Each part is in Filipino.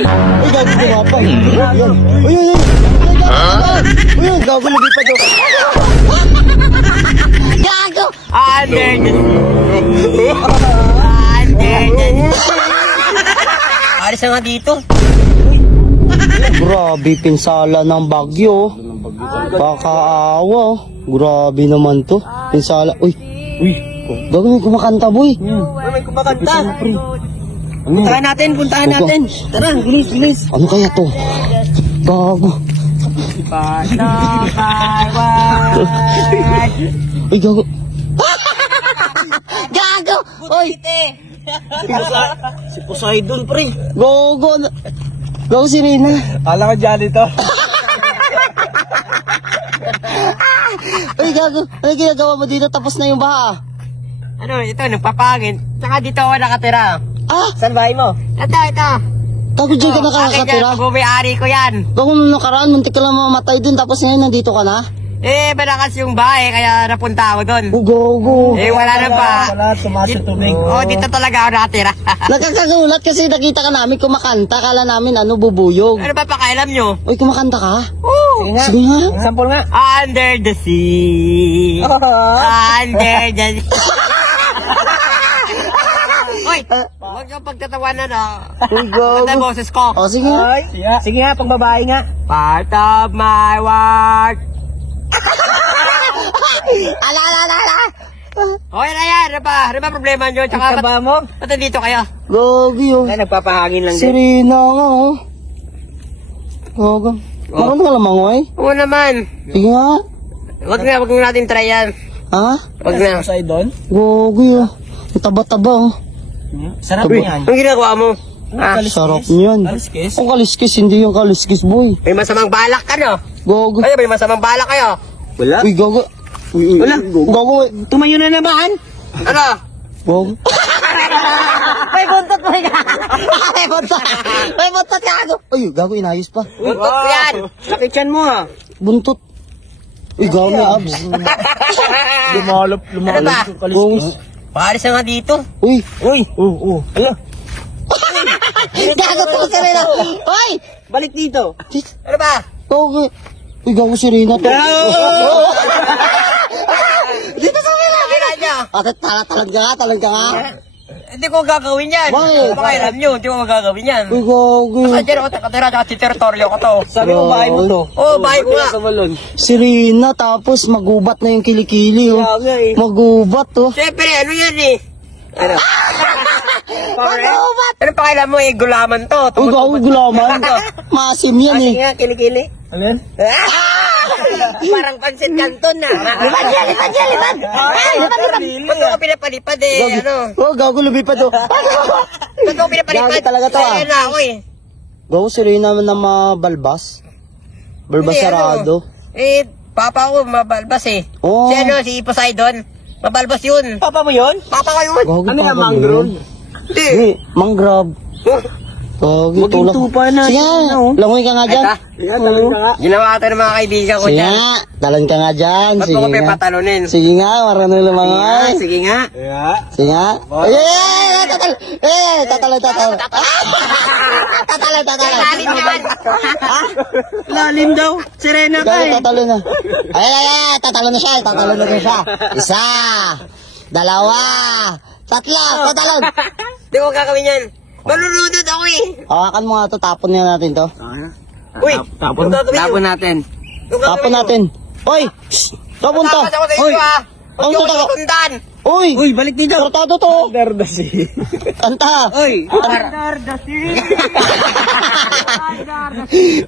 Uy, gago gumapang. Yan. Uy, uy, uy. Uy, uy, gago lumipad oh. Gago! Under the sea. Under the sea. Alis na nga dito. Grabe, pinsala ng bagyo. Pakaawa. Grabe naman to. Pinsala. Uy. Uy. Gago may kumakanta, boy. May kumakanta. Puntahan natin. Tara, bilis. Ano kaya to? Gago. Uy, gago. Gago! Uy! Si Poseidon, pre. Gago. Gago si Rina. Ala ka dyan ito. Uy, gago. Ano ginagawa mo dito? Tapos na yung baha. Ano, ito, nagpapangin. Tsaka dito ako nakatira. Ah, Saan bahay mo? Ito. gago dyan ka nakakatira. Pag-uwi-ari ko yan. Gago nung nakaraan, muntik ka lang mamatay dun. Tapos ngayon, nandito ka na. Malakas yung bahay, kaya napunta ako doon. Oh, gago. Wala na ba? Wala, tumaas sa tubig. Dito talaga ako nakatira. Nakakagulat kasi nakita ka namin kumakanta. Kala namin bubuyog. Ano ba pakailam nyo? Uy, kumakanta ka? Oo. Sige nga. Sample nga. Under the sea. Under the sea. Uy, huwag yung pagtatawanan Uy, gago. Ganda boses ko. O, sige nga. Sige nga, pang babae nga. Part of my work. Ala. Okay na yan. Ano ba problema nyo? Tsaka Kaba mo? ba't nandito kayo? Gago yun. Ay, nagpapahangin lang Si din. Rina nga, oh. Gago. Marunong ka lamang, oy. Oo naman. Sige nga. Wag na natin try yan. Ha? Wag na. Poseidon? Gago yun. Ang taba-taba, oh. Sarap yan. Anong ginagawa mo? Sarap niyan. Kaliskis? Ang kaliskis, hindi yung kaliskis, boy. May masamang balak ka, no? Gago. Ay, may masamang balak kayo. Wala. Uy, gago. Wala. Gago, eh. Tumayo na naman. Ano? Gago. May buntot mo yan. May buntot, gago. Uy, gago, inayos pa. Buntot yan. Sakit yan mo ha. Buntot. Uy, gago, may abs. Lumalap Ano ba? yung kaliskis. Paalis na nga dito. Uy, Uy. Oo. Ala. gago, tulos ka rin, ah. Uy! Balik dito. Ano ba? Gago. Uy, gago si Rina to. Dito sa kamera. Kailan nyo? Ate, talag ka nga. Hindi ko gagawin yan. Bakit? Baka alam nyo, hindi ko gagawin yan. Uy, gago. Kasi dyan ako nakatira, tsaka si teritoryo ko to. Sabi mo bahay mo to. Oo, bahay ko nga. Sa balon. Si Rina, tapos magubat na yung kilikili, oh. Kaya nga eh. Magubat, oh. Siyempre, ano yan eh? Ano? Magubat! Ano pakailan mo eh, gulaman to. Uy, gago, gulaman. Masim yan, eh. Sige nga, kilikili. Ano yan? Parang pansit canton na. Lipad yan. Ba't ako pinapalipad eh, ano? Oh, gago, lumipad, oh. Ba't ako pinapalipad? Gago talaga to, ah. Kaya na ako eh. Gago si Rina na mabalbas. Balbas Hindi, sarado. Papa ko mabalbas eh. Oh. Si Poseidon. Mabalbas yun. Papa mo yun? Papa ko yun. Gago, Ano pa yan, ba mangrove? yun? Hindi. Hindi, mangrove. Gago, Maging tulak. tupa na. Sige, langoy ka nga dyan. Yan, talaga nga. Ginawa ito ng mga kaibigan ko Sige dyan. nga, talan ka nga dyan. Ba't Sige mo ko nga. pipatalunin? Sige nga, marunong lumangoy. Sige nga. Yeah. Sige nga. Tatalon. Lalim yan. Lalim daw. Sirena ka Gago, eh. tatalon na. Tatalon na siya. Isa. Dalawa. Tatlo, tatalon. Hindi ko gagawin yan. Malulunod ako eh. Hawakan mo nga ito, tapon nga natin to. Uy, Tapon natin. Tapon natin. Hoy! Tapon to! Tapos ako sa Hoy! inyo ah. Huwag Ang niyo ko totoo. susundan. Uy! Uy, balik dito. Kortado to! Dardasi. Kanta! Uy.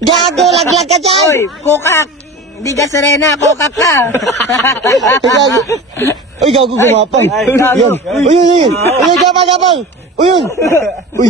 Gago! Laglag ka dyan! Uy, kokak. Hindi ka Serena, kokak ka. Gago! Uy, gago gumapang! Ay, gago. Yan! Uy, gapang! Uy, yun! Uy!